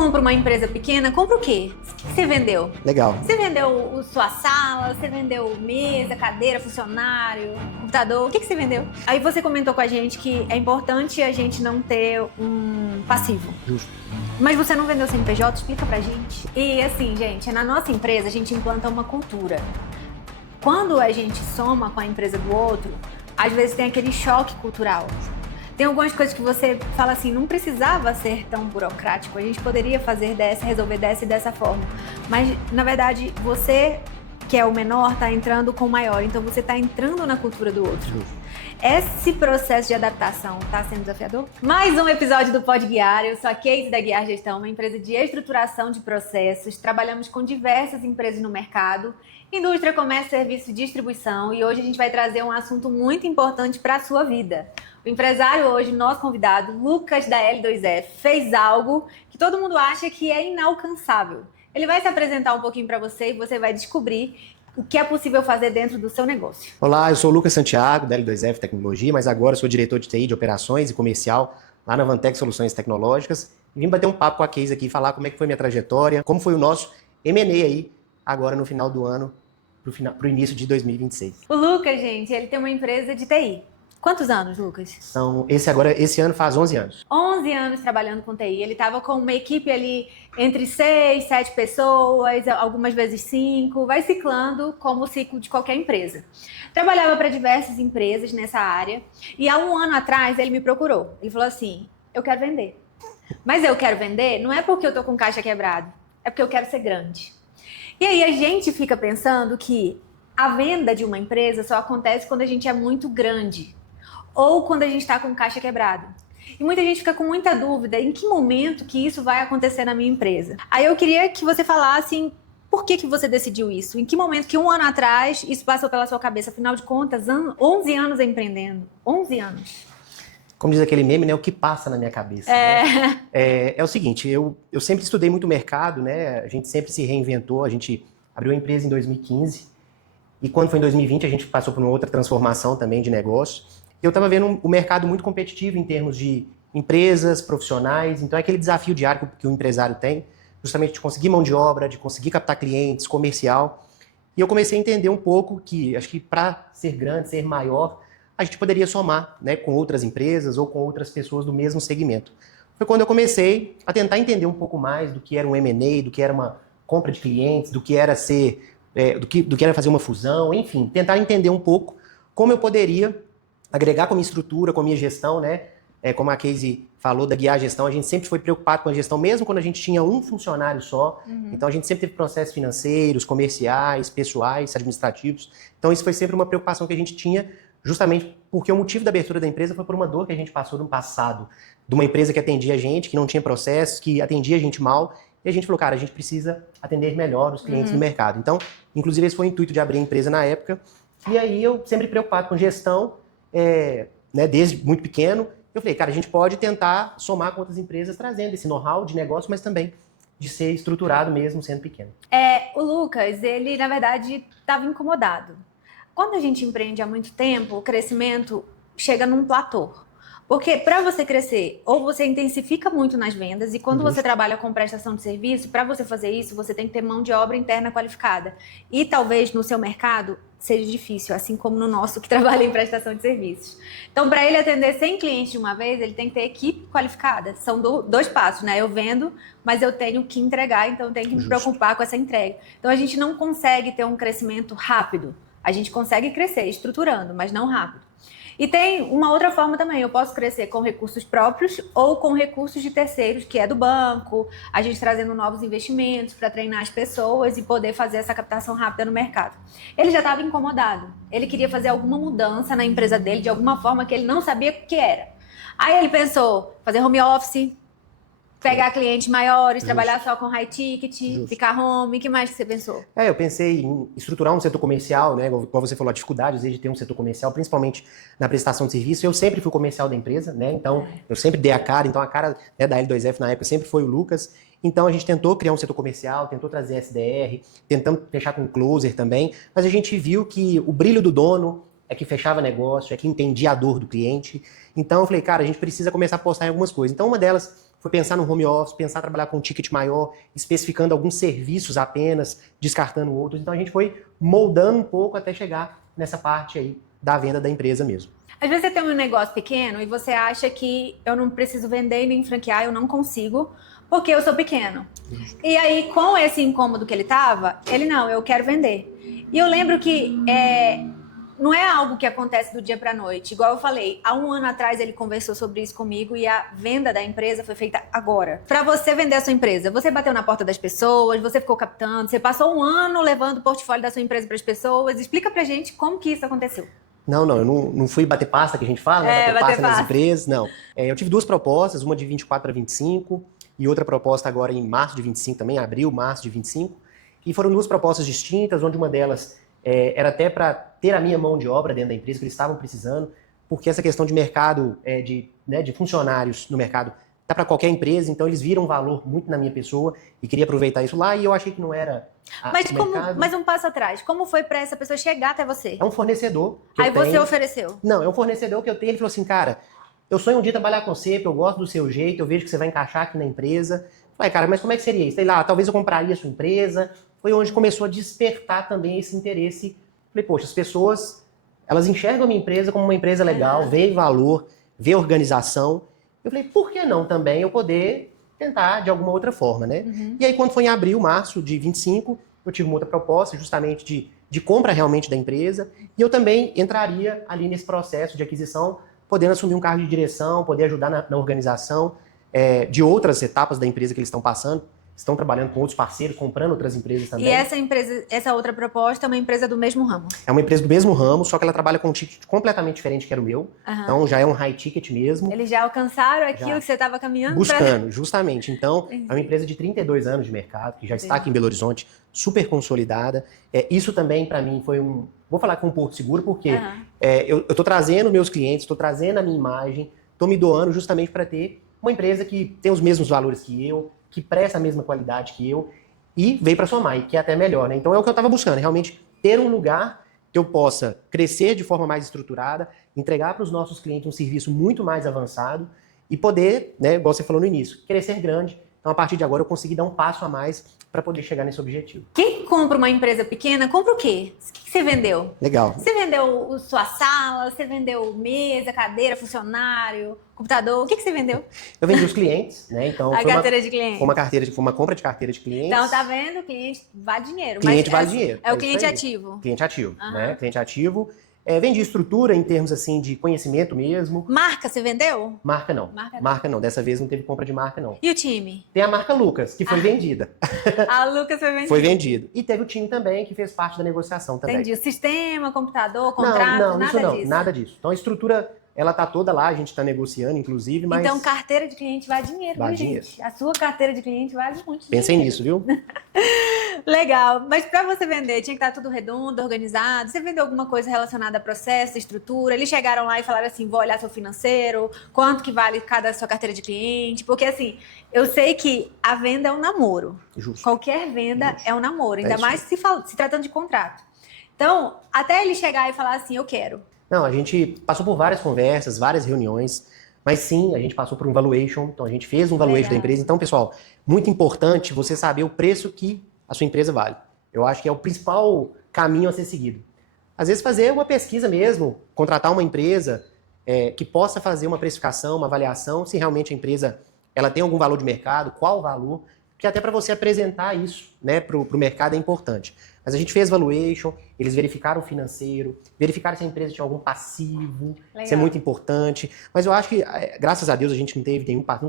compra uma empresa pequena, compra o quê? O que você vendeu? Legal. Você vendeu sua sala, você vendeu mesa, cadeira, funcionário, computador, o que você vendeu? Aí você comentou com a gente que é importante a gente não ter um passivo. Justo. Mas você não vendeu CNPJ? Explica pra gente. E assim, gente, na nossa empresa a gente implanta uma cultura. Quando a gente soma com a empresa do outro, às vezes tem aquele choque cultural. Tem algumas coisas que você fala assim, não precisava ser tão burocrático, a gente poderia fazer resolver dessa e dessa forma. Mas, na verdade, você, que é o menor, está entrando com o maior, então você está entrando na cultura do outro. Esse processo de adaptação está sendo desafiador? Mais um episódio do Pod Guiar. Eu sou a Casey da Guiar Gestão, uma empresa de estruturação de processos. Trabalhamos com diversas empresas no mercado, indústria, comércio, serviço e distribuição. E hoje a gente vai trazer um assunto muito importante para a sua vida. O empresário hoje, nosso convidado, Lucas da L2F, fez algo que todo mundo acha que é inalcançável. Ele vai se apresentar um pouquinho para você e você vai descobrir o que é possível fazer dentro do seu negócio. Olá, eu sou o Lucas Santiago, da L2F Tecnologia, mas agora sou diretor de TI de operações e comercial lá na Vantec Soluções Tecnológicas. E vim bater um papo com a Casey aqui, falar como é que foi minha trajetória, como foi o nosso M&A aí, agora no final do ano, pro início de 2026. O Lucas, gente, ele tem uma empresa de TI. Quantos anos, Lucas? Esse ano faz 11 anos. 11 anos trabalhando com TI. Ele estava com uma equipe ali entre 6, 7 pessoas, algumas vezes 5, vai ciclando como o ciclo de qualquer empresa. Trabalhava para diversas empresas nessa área e há um ano atrás ele me procurou. Ele falou assim, eu quero vender. Mas eu quero vender não é porque eu tô com caixa quebrado, é porque eu quero ser grande. E aí a gente fica pensando que a venda de uma empresa só acontece quando a gente é muito grande. Ou quando a gente está com caixa quebrado. E muita gente fica com muita dúvida em que momento que isso vai acontecer na minha empresa. Aí eu queria que você falasse por que você decidiu isso. Em que momento que um ano atrás isso passou pela sua cabeça. Afinal de contas, 11 anos empreendendo. 11 anos. Como diz aquele meme, né? O que passa na minha cabeça. Né? É o seguinte, eu sempre estudei muito mercado, né? A gente sempre se reinventou. A gente abriu a empresa em 2015. E quando foi em 2020, a gente passou por uma outra transformação também de negócio. Eu estava vendo o mercado muito competitivo em termos de empresas, profissionais. Então é aquele desafio diário que o empresário tem, justamente de conseguir mão de obra, de conseguir captar clientes, comercial. E eu comecei a entender um pouco que, acho que para ser grande, ser maior, a gente poderia somar, né, com outras empresas ou com outras pessoas do mesmo segmento. Foi quando eu comecei a tentar entender um pouco mais do que era um M&A, do que era uma compra de clientes, do que era do que era fazer uma fusão, enfim, tentar entender um pouco como eu poderia agregar com a minha estrutura, com a minha gestão, né? Como a Casey falou da Guiar Gestão, a gente sempre foi preocupado com a gestão, mesmo quando a gente tinha um funcionário só. Então a gente sempre teve processos financeiros, comerciais, pessoais, administrativos. Então isso foi sempre uma preocupação que a gente tinha, justamente porque o motivo da abertura da empresa foi por uma dor que a gente passou no passado, de uma empresa que atendia a gente, que não tinha processos, que atendia a gente mal. E a gente falou, cara, a gente precisa atender melhor os clientes do mercado. Então, inclusive, esse foi o intuito de abrir a empresa na época. E aí eu sempre preocupado com gestão, né, desde muito pequeno, eu falei, cara, a gente pode tentar somar com outras empresas, trazendo esse know-how de negócio, mas também de ser estruturado mesmo sendo pequeno. O Lucas, ele na verdade estava incomodado. Quando a gente empreende há muito tempo, o crescimento chega num platô. Porque para você crescer, ou você intensifica muito nas vendas, e quando você trabalha com prestação de serviço, para você fazer isso, você tem que ter mão de obra interna qualificada. E talvez no seu mercado seja difícil, assim como no nosso que trabalha em prestação de serviços. Então, para ele atender 100 clientes de uma vez, ele tem que ter equipe qualificada. São dois passos, né? Eu vendo, mas eu tenho que entregar, então eu tenho que me preocupar com essa entrega. Então, a gente não consegue ter um crescimento rápido. A gente consegue crescer estruturando, mas não rápido. E tem uma outra forma também, eu posso crescer com recursos próprios ou com recursos de terceiros, que é do banco, a gente trazendo novos investimentos para treinar as pessoas e poder fazer essa captação rápida no mercado. Ele já estava incomodado, ele queria fazer alguma mudança na empresa dele de alguma forma que ele não sabia o que era. Aí ele pensou, fazer home office, pegar clientes maiores, trabalhar só com high ticket, ficar home, o que mais que você pensou? Eu pensei em estruturar um setor comercial, né? Como você falou, a dificuldade às vezes de ter um setor comercial, principalmente na prestação de serviço. Eu sempre fui comercial da empresa, né? Então eu sempre dei a cara, então a cara, né, da L2F na época sempre foi o Lucas. Então a gente tentou criar um setor comercial, tentou trazer SDR, tentamos fechar com closer também, mas a gente viu que o brilho do dono é que fechava negócio, é que entendia a dor do cliente. Então eu falei, cara, a gente precisa começar a apostar em algumas coisas. Então uma delas foi pensar no home office, pensar em trabalhar com um ticket maior, especificando alguns serviços apenas, descartando outros. Então a gente foi moldando um pouco até chegar nessa parte aí da venda da empresa mesmo. Às vezes você tem um negócio pequeno e você acha que eu não preciso vender nem franquear, eu não consigo, porque eu sou pequeno. E aí, com esse incômodo que ele tava, ele não, eu quero vender. E eu lembro que não é algo que acontece do dia para a noite. Igual eu falei, há um ano atrás ele conversou sobre isso comigo e a venda da empresa foi feita agora. Para você vender a sua empresa, você bateu na porta das pessoas, você ficou captando, você passou um ano levando o portfólio da sua empresa para as pessoas. Explica pra gente como que isso aconteceu. Não, eu não fui bater pasta, que a gente fala, né? Bater pasta nas empresas, não. Eu tive 2 propostas, uma de 24 para 25 e outra proposta agora em março de 25 também, abril, março de 25. E foram 2 propostas distintas, onde uma delas era até para ter a minha mão de obra dentro da empresa, que eles estavam precisando, porque essa questão de mercado, de funcionários no mercado, tá para qualquer empresa, então eles viram valor muito na minha pessoa e queria aproveitar isso lá, e eu achei que não era Mas um passo atrás, como foi para essa pessoa chegar até você? É um fornecedor que Aí você ofereceu? Não, é um fornecedor que eu tenho, ele falou assim, cara, eu sonho um dia trabalhar com você, eu gosto do seu jeito, eu vejo que você vai encaixar aqui na empresa. Falei, cara, mas como é que seria isso? Sei lá, talvez eu compraria a sua empresa. Foi onde começou a despertar também esse interesse. Falei, poxa, as pessoas, elas enxergam a minha empresa como uma empresa legal, veem valor, vê organização. Eu falei, por que não também eu poder tentar de alguma outra forma, né? E aí, quando foi em abril, março de 25, eu tive uma outra proposta, justamente de compra realmente da empresa, e eu também entraria ali nesse processo de aquisição, podendo assumir um cargo de direção, poder ajudar na organização de outras etapas da empresa que eles estão passando. Estão trabalhando com outros parceiros, comprando outras empresas também. E essa empresa, essa outra proposta é uma empresa do mesmo ramo? É uma empresa do mesmo ramo, só que ela trabalha com um ticket completamente diferente que era o meu. Então já é um high ticket mesmo. Eles já alcançaram aquilo que você estava caminhando? Buscando, justamente. Então, é uma empresa de 32 anos de mercado, que já está aqui em Belo Horizonte, super consolidada. Isso também, para mim, foi um... Vou falar com um porto seguro, porque eu estou trazendo meus clientes, estou trazendo a minha imagem, estou me doando justamente para ter uma empresa que tem os mesmos valores que eu, que presta a mesma qualidade que eu, e veio para somar, que é até melhor, né? Então é o que eu estava buscando, realmente ter um lugar que eu possa crescer de forma mais estruturada, entregar para os nossos clientes um serviço muito mais avançado e poder, né, igual você falou no início, crescer grande. Então a partir de agora eu consegui dar um passo a mais para poder chegar nesse objetivo. Quem compra uma empresa pequena, compra o quê? O que você vendeu? Legal. Você vendeu sua sala, você vendeu mesa, cadeira, funcionário, computador, o que você vendeu? Eu vendi os clientes, né? Então a carteira de cliente. Foi uma compra de carteira de clientes. Então tá vendo? O cliente vale dinheiro. Cliente vale dinheiro. É o cliente ativo. Cliente ativo, né? Cliente ativo. Vendi estrutura em termos assim de conhecimento mesmo. Marca, você vendeu? Marca não. Marca não. Dessa vez não teve compra de marca, não. E o time? Tem a marca Lucas, que foi vendida. A Lucas foi vendida. Foi vendido. E teve o time também, que fez parte da negociação também. Entendi. O sistema, computador, contrato, nada disso. Nada disso. Então a estrutura, ela tá toda lá, a gente tá negociando, inclusive, mas... Então carteira de cliente vale dinheiro, vale dinheiro. Gente? A sua carteira de cliente vale muito Pensei nisso, viu? Legal. Mas para você vender, tinha que estar tudo redondo, organizado. Você vendeu alguma coisa relacionada a processo, estrutura? Eles chegaram lá e falaram assim, vou olhar seu financeiro, quanto que vale cada sua carteira de cliente? Porque assim, eu sei que a venda é um namoro. Justo. Qualquer venda é um namoro, ainda mais se tratando de contrato. Então, até ele chegar e falar assim, eu quero. Não, a gente passou por várias conversas, várias reuniões, mas sim, a gente passou por um valuation, então a gente fez um valuation da empresa. Então, pessoal, muito importante você saber o preço que a sua empresa vale. Eu acho que é o principal caminho a ser seguido. Às vezes fazer uma pesquisa mesmo, contratar uma empresa que possa fazer uma precificação, uma avaliação, se realmente a empresa ela tem algum valor de mercado, qual o valor, que até para você apresentar isso, né, para o mercado é importante. Mas a gente fez valuation, eles verificaram o financeiro, verificaram se a empresa tinha algum passivo, isso é muito importante. Mas eu acho que, graças a Deus, a gente nunca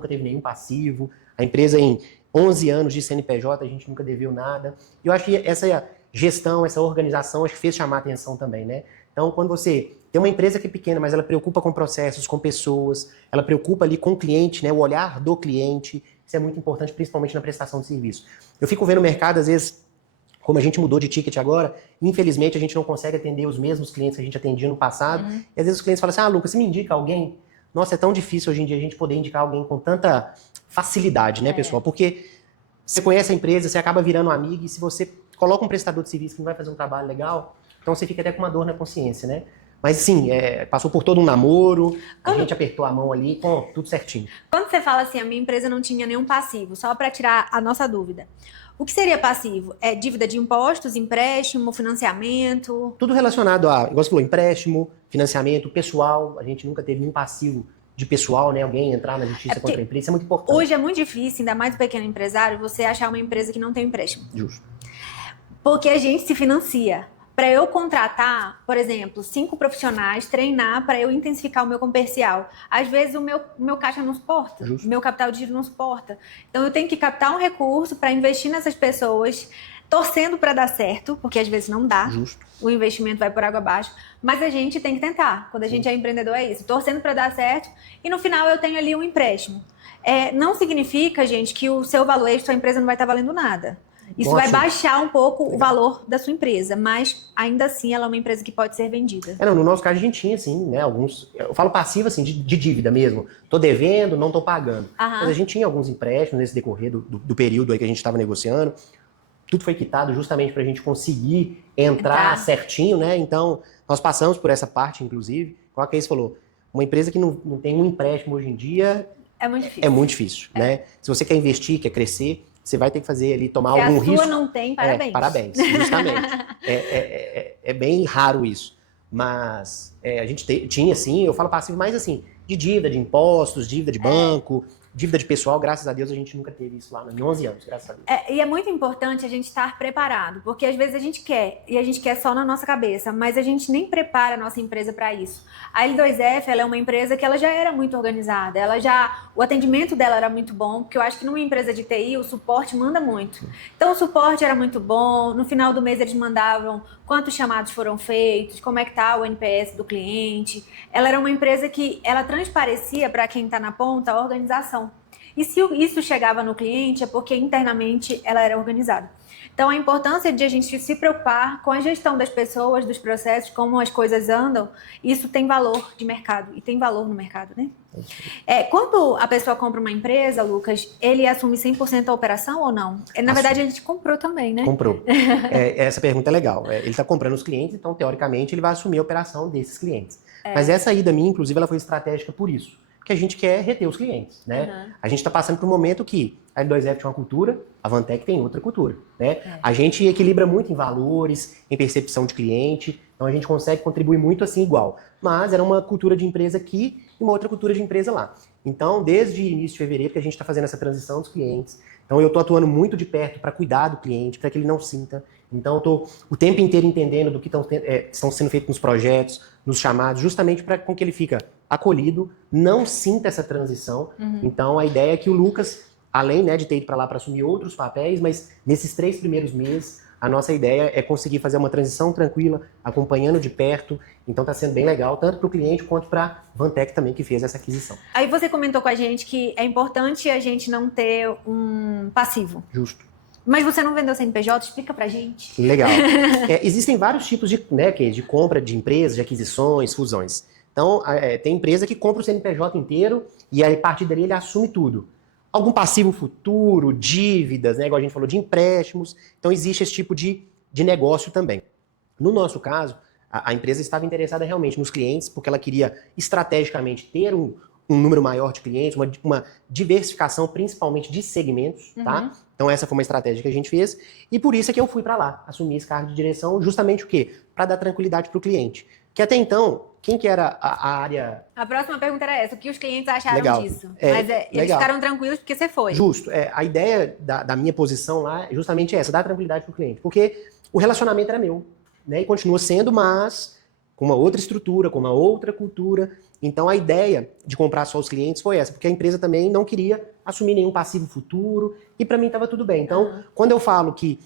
teve nenhum passivo. A empresa, em 11 anos de CNPJ, a gente nunca deveu nada. E eu acho que essa gestão, essa organização, acho que fez chamar a atenção também, né? Então, quando você tem uma empresa que é pequena, mas ela preocupa com processos, com pessoas, ela preocupa ali com o cliente, né? O olhar do cliente, isso é muito importante, principalmente na prestação de serviço. Eu fico vendo o mercado, às vezes, como a gente mudou de ticket agora, infelizmente a gente não consegue atender os mesmos clientes que a gente atendia no passado. E às vezes os clientes falam assim, Lucas, você me indica alguém? Nossa, é tão difícil hoje em dia a gente poder indicar alguém com tanta facilidade, né, pessoal? Porque você conhece a empresa, você acaba virando um amigo, e se você coloca um prestador de serviço que não vai fazer um trabalho legal, então você fica até com uma dor na consciência, né? Mas sim, passou por todo um namoro, a gente apertou a mão ali, tudo certinho. Quando você fala assim, a minha empresa não tinha nenhum passivo, só para tirar a nossa dúvida. O que seria passivo? É dívida de impostos, empréstimo, financiamento? Tudo relacionado a, igual você falou, empréstimo, financiamento, pessoal. A gente nunca teve nenhum passivo de pessoal, né? Alguém entrar na justiça contra a empresa, isso é muito importante. Hoje é muito difícil, ainda mais o pequeno empresário, você achar uma empresa que não tem empréstimo. Justo. Porque a gente se financia. Para eu contratar, por exemplo, 5 profissionais, treinar para eu intensificar o meu comercial. Às vezes o meu caixa não suporta, o meu capital de giro não suporta. Então eu tenho que captar um recurso para investir nessas pessoas, torcendo para dar certo, porque às vezes não dá. Justo. O investimento vai por água abaixo, mas a gente tem que tentar. Quando a gente é empreendedor é isso, torcendo para dar certo e no final eu tenho ali um empréstimo. Não significa, gente, que o seu valuation, sua empresa não vai estar valendo nada. Isso vai baixar um pouco o valor da sua empresa, mas ainda assim ela é uma empresa que pode ser vendida. No nosso caso a gente tinha, assim, né, alguns... Eu falo passivo, assim, de dívida mesmo. Tô devendo, não tô pagando. Mas a gente tinha alguns empréstimos nesse decorrer do período aí que a gente estava negociando. Tudo foi quitado justamente para a gente conseguir entrar certinho, né? Então, nós passamos por essa parte, inclusive. Como a Cris falou, uma empresa que não tem um empréstimo hoje em dia... É muito difícil. É muito difícil, né? Se você quer investir, quer crescer... Você vai ter que fazer ali, tomar algum risco. Se a sua não tem, parabéns. Parabéns, justamente. É bem raro isso. Mas a gente tinha, assim, eu falo passivo mais assim, de dívida de impostos, dívida de banco, dívida de pessoal. Graças a Deus a gente nunca teve isso lá em 11 anos, graças a Deus. E é muito importante a gente estar preparado, porque às vezes a gente quer, e a gente quer só na nossa cabeça, mas a gente nem prepara a nossa empresa para isso. A L2F, ela é uma empresa que ela já era muito organizada, o atendimento dela era muito bom, porque eu acho que numa empresa de TI o suporte manda muito. Então o suporte era muito bom, no final do mês eles mandavam quantos chamados foram feitos, como é que tá o NPS do cliente. Ela era uma empresa que ela transparecia para quem está na ponta a organização. E se isso chegava no cliente é porque internamente ela era organizada. Então a importância de a gente se preocupar com a gestão das pessoas, dos processos, como as coisas andam, isso tem valor de mercado e tem valor no mercado, né? Quando a pessoa compra uma empresa, Lucas, ele assume 100% a operação ou não? Na verdade a gente comprou também, né? Comprou. Essa pergunta é legal. Ele está comprando os clientes, então teoricamente ele vai assumir a operação desses clientes. Mas essa ida minha, inclusive, ela foi estratégica por isso. Porque a gente quer reter os clientes, né? A gente está passando por um momento que a L2F tem uma cultura, a Vantec tem outra cultura, né? A gente equilibra muito em valores, em percepção de cliente, então a gente consegue contribuir muito assim igual. Mas era uma cultura de empresa aqui e uma outra cultura de empresa lá. Então, desde início de fevereiro que a gente está fazendo essa transição dos clientes, então eu estou atuando muito de perto para cuidar do cliente, para que ele não sinta. Então, eu estou o tempo inteiro entendendo do que estão sendo feitos nos projetos, nos chamados, justamente para com que ele fica acolhido, não sinta essa transição. Então, a ideia é que o Lucas, além, né, de ter ido para lá para assumir outros papéis, mas nesses 3 primeiros meses, a nossa ideia é conseguir fazer uma transição tranquila, acompanhando de perto. Então está sendo bem legal, tanto para o cliente quanto para a Vantec também, que fez essa aquisição. Aí você comentou com a gente que é importante a gente não ter um passivo. Justo. Mas você não vendeu CNPJ? Explica pra gente. Legal. Existem vários tipos de compra de empresas, de aquisições, fusões. Então, tem empresa que compra o CNPJ inteiro e aí, a partir dali ele assume tudo. Algum passivo futuro, dívidas, né, igual a gente falou, de empréstimos. Então, existe esse tipo de negócio também. No nosso caso, a empresa estava interessada realmente nos clientes, porque ela queria estrategicamente ter um número maior de clientes, uma diversificação principalmente de segmentos, tá? Então essa foi uma estratégia que a gente fez e por isso é que eu fui para lá, assumir esse cargo de direção, justamente o quê? Para dar tranquilidade para o cliente. Que até então, quem que era a área... A próxima pergunta era essa, o que os clientes acharam disso? Mas eles ficaram tranquilos porque você foi. Justo. A ideia da minha posição lá é justamente essa, dar tranquilidade para o cliente, porque o relacionamento era meu, né? E continua sendo, mas com uma outra estrutura, com uma outra cultura. Então a ideia de comprar só os clientes foi essa, porque a empresa também não queria assumir nenhum passivo futuro e para mim estava tudo bem. Então, quando eu falo que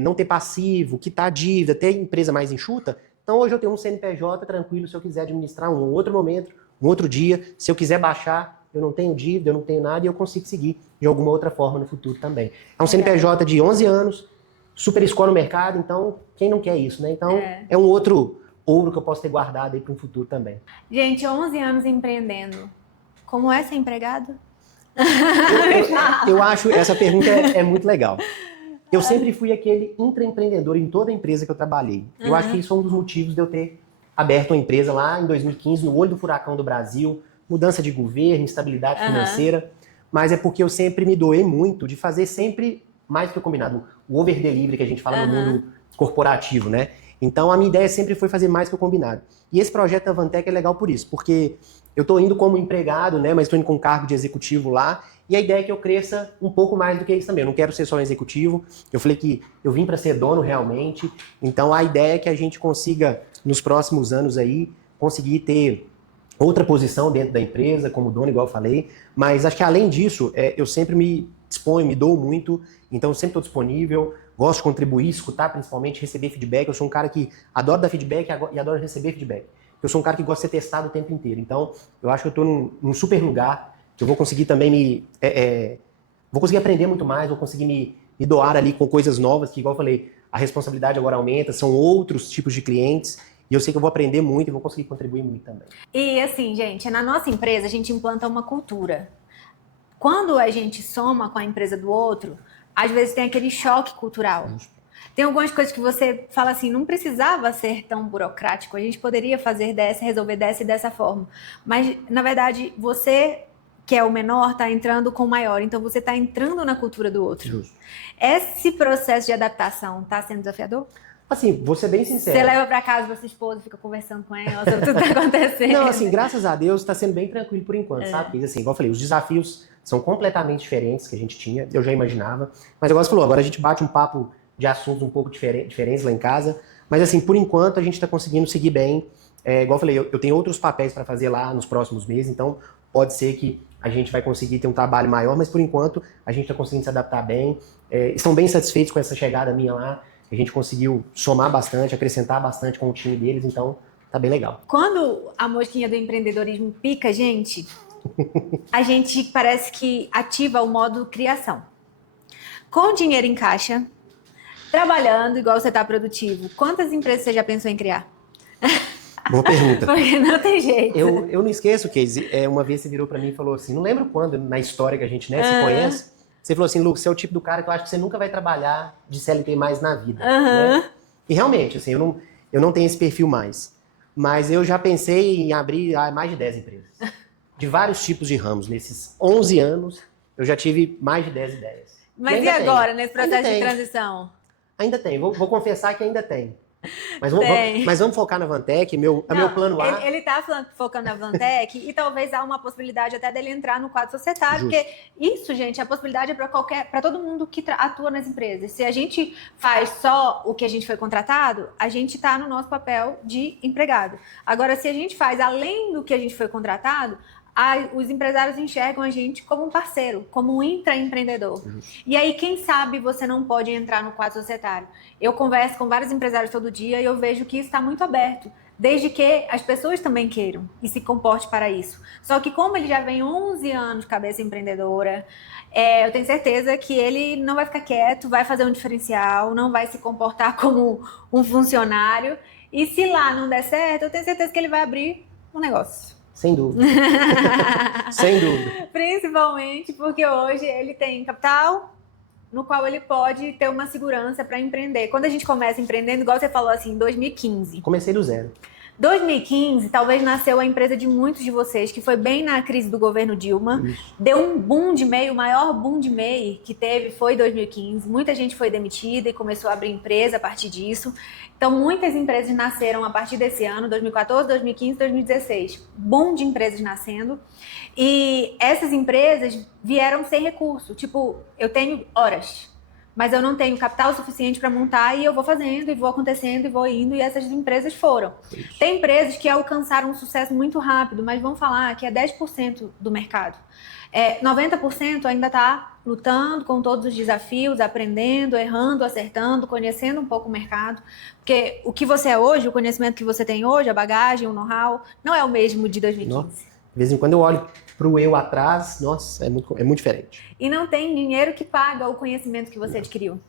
não ter passivo, quitar dívida, ter empresa mais enxuta, então hoje eu tenho um CNPJ tranquilo se eu quiser administrar um outro momento, um outro dia. Se eu quiser baixar, eu não tenho dívida, eu não tenho nada e eu consigo seguir de alguma outra forma no futuro também. É um CNPJ de 11 anos, super score no mercado, então quem não quer isso, né? Então é um outro ouro que eu posso ter guardado aí para um futuro também. Gente, 11 anos empreendendo. Como é ser empregado? Eu acho, essa pergunta é muito legal. Eu sempre fui aquele intraempreendedor em toda a empresa que eu trabalhei. Eu acho que isso é um dos motivos de eu ter aberto uma empresa lá em 2015, no olho do furacão do Brasil, mudança de governo, instabilidade financeira, mas é porque eu sempre me doei muito de fazer sempre mais do que o combinado. O over-delivery que a gente fala no mundo corporativo, né? Então a minha ideia sempre foi fazer mais que o combinado. E esse projeto da Vantec é legal por isso, porque eu estou indo como empregado, né? Mas estou indo com cargo de executivo lá, e a ideia é que eu cresça um pouco mais do que isso também. Eu não quero ser só um executivo, eu falei que eu vim para ser dono realmente, então a ideia é que a gente consiga, nos próximos anos aí, conseguir ter outra posição dentro da empresa, como dono, igual eu falei, mas acho que além disso, eu sempre me disponho, me dou muito, então eu sempre estou disponível, gosto de contribuir, escutar principalmente, receber feedback. Eu sou um cara que adora dar feedback e adora receber feedback. Eu sou um cara que gosta de ser testado o tempo inteiro, então eu acho que eu estou num super lugar, que eu vou conseguir também vou conseguir aprender muito mais, vou conseguir me doar ali com coisas novas, que igual eu falei, a responsabilidade agora aumenta, são outros tipos de clientes, e eu sei que eu vou aprender muito e vou conseguir contribuir muito também. E assim, gente, na nossa empresa a gente implanta uma cultura. Quando a gente soma com a empresa do outro, às vezes tem aquele choque cultural. Tem algumas coisas que você fala assim, não precisava ser tão burocrático, a gente poderia fazer dessa, resolver dessa e dessa forma. Mas, na verdade, você, que é o menor, está entrando com o maior, então você está entrando na cultura do outro. Justo. Esse processo de adaptação está sendo desafiador? Assim, vou ser bem sincero. Você leva pra casa sua esposa, fica conversando com ela sobre tudo que tá acontecendo. Não, assim, graças a Deus tá sendo bem tranquilo por enquanto, sabe? Porque, assim, igual eu falei, os desafios são completamente diferentes que a gente tinha, eu já imaginava. Mas igual você falou, agora a gente bate um papo de assuntos um pouco diferentes lá em casa. Mas, assim, por enquanto a gente tá conseguindo seguir bem. Igual eu falei, eu tenho outros papéis para fazer lá nos próximos meses, então pode ser que a gente vai conseguir ter um trabalho maior, mas por enquanto a gente tá conseguindo se adaptar bem. Estão bem satisfeitos com essa chegada minha lá. A gente conseguiu somar bastante, acrescentar bastante com o time deles, então tá bem legal. Quando a mosquinha do empreendedorismo pica a gente parece que ativa o modo criação. Com dinheiro em caixa, trabalhando igual você tá produtivo, quantas empresas você já pensou em criar? Boa pergunta. Porque não tem jeito. Eu não esqueço, Casey, uma vez você virou pra mim e falou assim, não lembro quando, na história que a gente se conhece, você falou assim, Lucas, você é o tipo do cara que eu acho que você nunca vai trabalhar de CLT mais na vida. Né? E realmente, assim, eu não tenho esse perfil mais. Mas eu já pensei em abrir mais de 10 empresas. De vários tipos de ramos. Nesses 11 anos, eu já tive mais de 10 ideias. Mas e agora, nesse processo de transição? Ainda tem. Vou confessar que ainda tem. Mas vamos focar na Vantec, meu plano A. Ele tá focando na Vantec e talvez há uma possibilidade até dele entrar no quadro societário, Justo. porque isso, gente, a possibilidade é para todo mundo que atua nas empresas. Se a gente faz só o que a gente foi contratado, a gente tá no nosso papel de empregado. Agora, se a gente faz além do que a gente foi contratado, os empresários enxergam a gente como um parceiro, como um intraempreendedor. E aí, quem sabe você não pode entrar no quadro societário. Eu converso com vários empresários todo dia e eu vejo que isso está muito aberto, desde que as pessoas também queiram e se comportem para isso. Só que como ele já vem 11 anos de cabeça empreendedora, eu tenho certeza que ele não vai ficar quieto, vai fazer um diferencial, não vai se comportar como um funcionário. E se lá não der certo, eu tenho certeza que ele vai abrir um negócio. Sem dúvida. Sem dúvida. Principalmente porque hoje ele tem capital no qual ele pode ter uma segurança para empreender. Quando a gente começa empreendendo, igual você falou assim, em 2015. Comecei do zero. 2015, talvez nasceu a empresa de muitos de vocês, que foi bem na crise do governo Dilma. Deu um boom de MEI, o maior boom de MEI que teve foi em 2015. Muita gente foi demitida e começou a abrir empresa a partir disso. Então, muitas empresas nasceram a partir desse ano, 2014, 2015, 2016. Boom de empresas nascendo. E essas empresas vieram sem recurso. Tipo, eu tenho horas, mas eu não tenho capital suficiente para montar e eu vou fazendo e vou acontecendo e vou indo, e essas empresas foram. Tem empresas que alcançaram um sucesso muito rápido, mas vamos falar que é 10% do mercado. 90% ainda está lutando com todos os desafios, aprendendo, errando, acertando, conhecendo um pouco o mercado. Porque o que você é hoje, o conhecimento que você tem hoje, a bagagem, o know-how, não é o mesmo de 2015. Nossa. De vez em quando eu olho pro eu atrás, nossa, é muito diferente. E não tem dinheiro que paga o conhecimento que você adquiriu.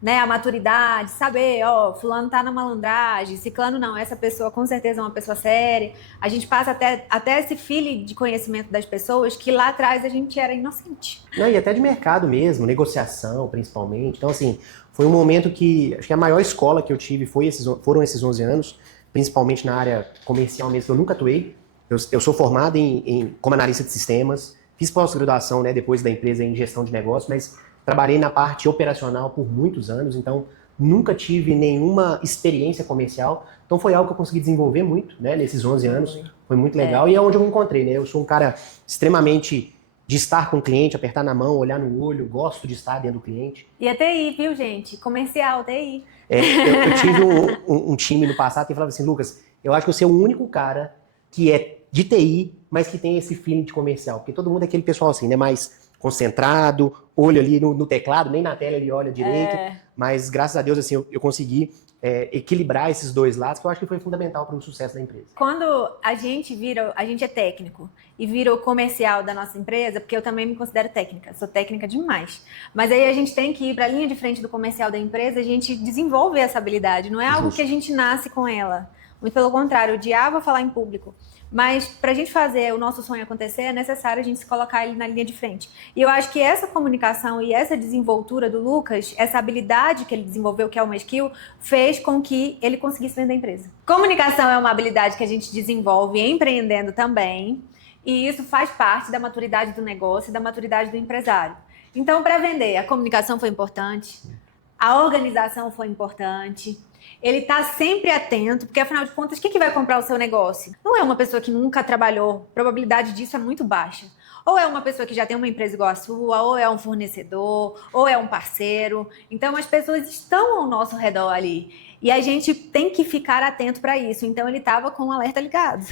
Né? A maturidade, saber, fulano tá na malandragem, ciclano não, essa pessoa com certeza é uma pessoa séria. A gente passa até esse feeling de conhecimento das pessoas que lá atrás a gente era inocente. Não, e até de mercado mesmo, negociação principalmente. Então, assim, foi um momento que, acho que a maior escola que eu tive foram esses 11 anos. principalmente na área comercial mesmo, que eu nunca atuei. Eu sou formado como analista de sistemas, fiz pós-graduação, né, depois da empresa em gestão de negócios, mas trabalhei na parte operacional por muitos anos, então nunca tive nenhuma experiência comercial. Então foi algo que eu consegui desenvolver muito, né, nesses 11 anos. Foi muito legal e é onde eu me encontrei, né? Eu sou um cara extremamente de estar com o cliente, apertar na mão, olhar no olho, gosto de estar dentro do cliente. E é TI, viu, gente? Comercial, TI. Eu tive um time no passado que falava assim, Lucas, eu acho que você é o único cara que é de TI, mas que tem esse feeling de comercial. Porque todo mundo é aquele pessoal assim, né? Mais concentrado, olho ali no teclado, nem na tela ele olha direito. Mas graças a Deus, assim, eu consegui equilibrar esses dois lados, que eu acho que foi fundamental para o sucesso da empresa. Quando a gente é técnico e vira o comercial da nossa empresa, porque eu também me considero técnica, sou técnica demais. Mas aí a gente tem que ir para a linha de frente do comercial da empresa, a gente desenvolve essa habilidade, não é algo que a gente nasce com ela. Muito pelo contrário, eu odiava falar em público. Mas para a gente fazer o nosso sonho acontecer, é necessário a gente se colocar ele na linha de frente. E eu acho que essa comunicação e essa desenvoltura do Lucas, essa habilidade que ele desenvolveu, que é uma skill, fez com que ele conseguisse vender a empresa. Comunicação é uma habilidade que a gente desenvolve empreendendo também. E isso faz parte da maturidade do negócio e da maturidade do empresário. Então, para vender, a comunicação foi importante, a organização foi importante. Ele está sempre atento, porque afinal de contas, quem que vai comprar o seu negócio? Não é uma pessoa que nunca trabalhou, a probabilidade disso é muito baixa. Ou é uma pessoa que já tem uma empresa igual a sua, ou é um fornecedor, ou é um parceiro. Então as pessoas estão ao nosso redor ali. E a gente tem que ficar atento para isso. Então ele estava com o alerta ligado.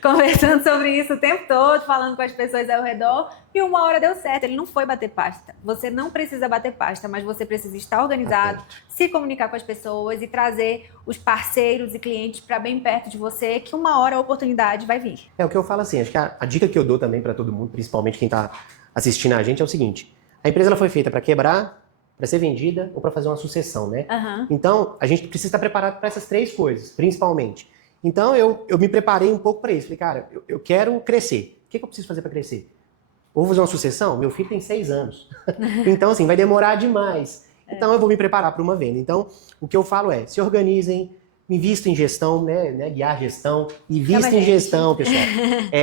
Conversando sobre isso o tempo todo, falando com as pessoas ao redor, e uma hora deu certo, ele não foi bater pasta. Você não precisa bater pasta, mas você precisa estar organizado, se comunicar com as pessoas e trazer os parceiros e clientes para bem perto de você, que uma hora a oportunidade vai vir. É o que eu falo assim, acho que a dica que eu dou também para todo mundo, principalmente quem está assistindo a gente, é o seguinte: a empresa ela foi feita para quebrar, para ser vendida ou para fazer uma sucessão, né? Então, a gente precisa estar preparado para essas três coisas, principalmente. Então, eu me preparei um pouco para isso. Falei, cara, eu quero crescer. O que eu preciso fazer para crescer? Ou vou fazer uma sucessão? Meu filho tem 6 anos. Então, assim, vai demorar demais. Então, eu vou me preparar para uma venda. Então, o que eu falo é, se organizem, invistam em gestão, né? Guiar gestão, invistam em gestão, pessoal.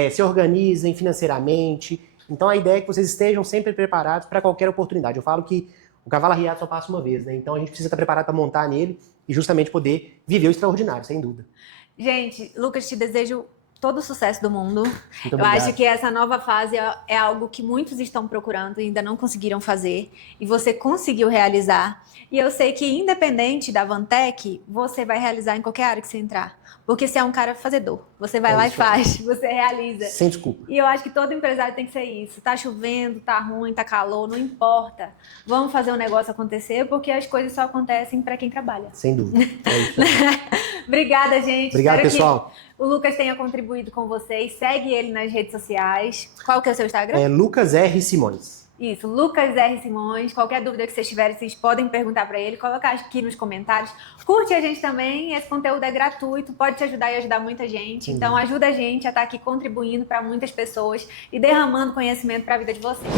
Se organizem financeiramente. Então, a ideia é que vocês estejam sempre preparados para qualquer oportunidade. Eu falo que o cavalo arriado só passa uma vez, né? Então, a gente precisa estar preparado para montar nele e justamente poder viver o extraordinário, sem dúvida. Gente, Lucas, te desejo todo o sucesso do mundo. Muito Eu acho que essa nova fase é algo que muitos estão procurando e ainda não conseguiram fazer. E você conseguiu realizar. E eu sei que, independente da Vantec, você vai realizar em qualquer área que você entrar. Porque você é um cara fazedor. Você vai lá e faz, você realiza. Sem desculpa. E eu acho que todo empresário tem que ser isso. Tá chovendo, tá ruim, tá calor, não importa. Vamos fazer o negócio acontecer, porque as coisas só acontecem para quem trabalha. Sem dúvida. É isso aí. Obrigada, gente. Obrigado, espero pessoal. Que o Lucas tenha contribuído com vocês. Segue ele nas redes sociais. Qual que é o seu Instagram? É Lucas R. Simões. Isso, Lucas R. Simões. Qualquer dúvida que vocês tiverem, vocês podem perguntar para ele, colocar aqui nos comentários. Curte a gente também, esse conteúdo é gratuito, pode te ajudar e ajudar muita gente. Então ajuda a gente a estar aqui contribuindo para muitas pessoas e derramando conhecimento para a vida de vocês.